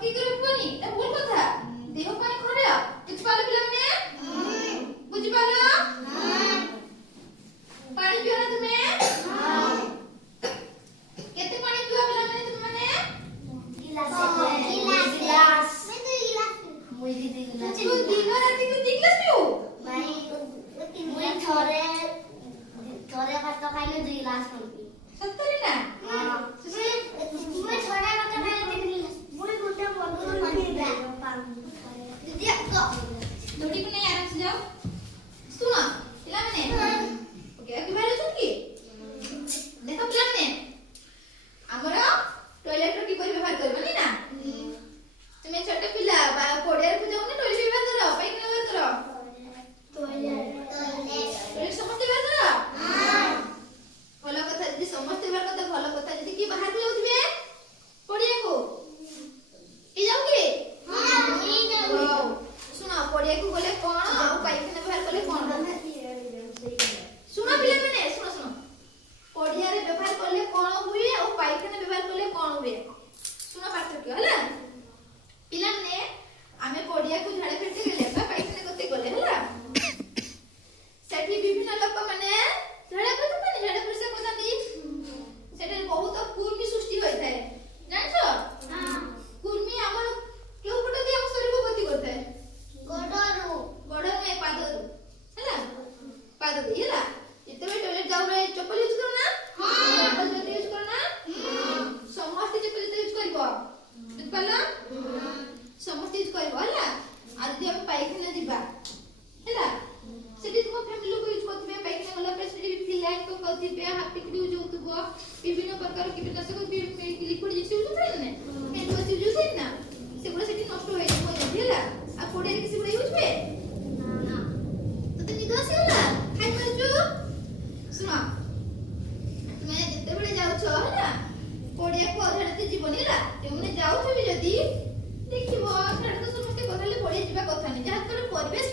কি করে উঠবনি এটা ভুল কথা দেহ পানি খরাপ বুঝি পারো পিলাମାନେ বুঝি পারো পানি পিও না তুমি কেতে পানি পিও পিলাମାନେ তুমি মানে গিলাস মুই দিদি গিলাস তুই দিন রাতি তুই 2 গ্লাস পিও ভাই মুই থরে ভাত খাইলে 2 গিলাস খাই সত্যি না মুই থরে ভাত খাইলে 3 গিলাস মুই গোটে বন্ধু পানি দিদি আকো दौड़ी को नहीं आराम से जाओ सुनो पिलाମାନେ ओके अभी बाहर अछन की देखो पिलाମାନେ हमर टॉयलेट रो की पर व्यवहार करबनी ना तुमे छोटे पिला पड़िया को जाओ ना टॉयलेट व्यवहार करो पाइक व्यवहार करो टॉयलेट समस्त व्यवहार करो हां भलो कथा यदि समस्त व्यवहार करते भलो कथा यदि की बाहर को जाउथिबे पड़िया को की जाऊ की हां नहीं जाऊ सुनो पड़िया को बोले कोन आ पाइखाना व्यवहार करले कोन सुनो पिलाମାନେ सुनो सुनो पड़िया रे व्यवहार करले कोन हुए और पाइखाना व्यवहार करले कोन हुए सुनो पार्थक्य हला पिलाମାନେ आमे पड़िया को झाड़े फेटे गेले बा पाइखाना करते गले हला सेठी विभिन्न लोक माने झाड़ा करते पानी झाड़ा परिष्कार करते सेटे बहुत कुर्मी सृष्टि होय थाए जानछो हां कुर्मी हमर केउ पटे दे हम शरीर को गति करते गोड़ में पाद हला पाद दे हला इतने टॉयलेट जाऊ रे चप्पल यूज करो ना हां चप्पल यूज करो ना समस्त चप्पल यूज करबो बुझ पाला समस्त यूज करबो हला आज हम पाइखाना दिबा हला सेठी तुम फैमिली लोग यूज करथिबे पाइखाना गला पर सेठी फिलाइन को करथिबे हापी को यूज होतबो विभिन्न प्रकार कीटनाशक लिक्विड यूज होतै ना हैंड वॉश यूज होतै ना सेगुला सेठी नष्ट होय जाय हला आ कोडे रे किसी गुला यूज हुए ना तो निद आसीला खाइ मारजो सुनो मैं जते बेले जाउ छ हला कोडिया को अधारते जीवनी ला ते मने जाउ छबी जदी देखिबो अधारते समस्त कथाले पड़ी जीवा कथा नै जहा पर परिवेश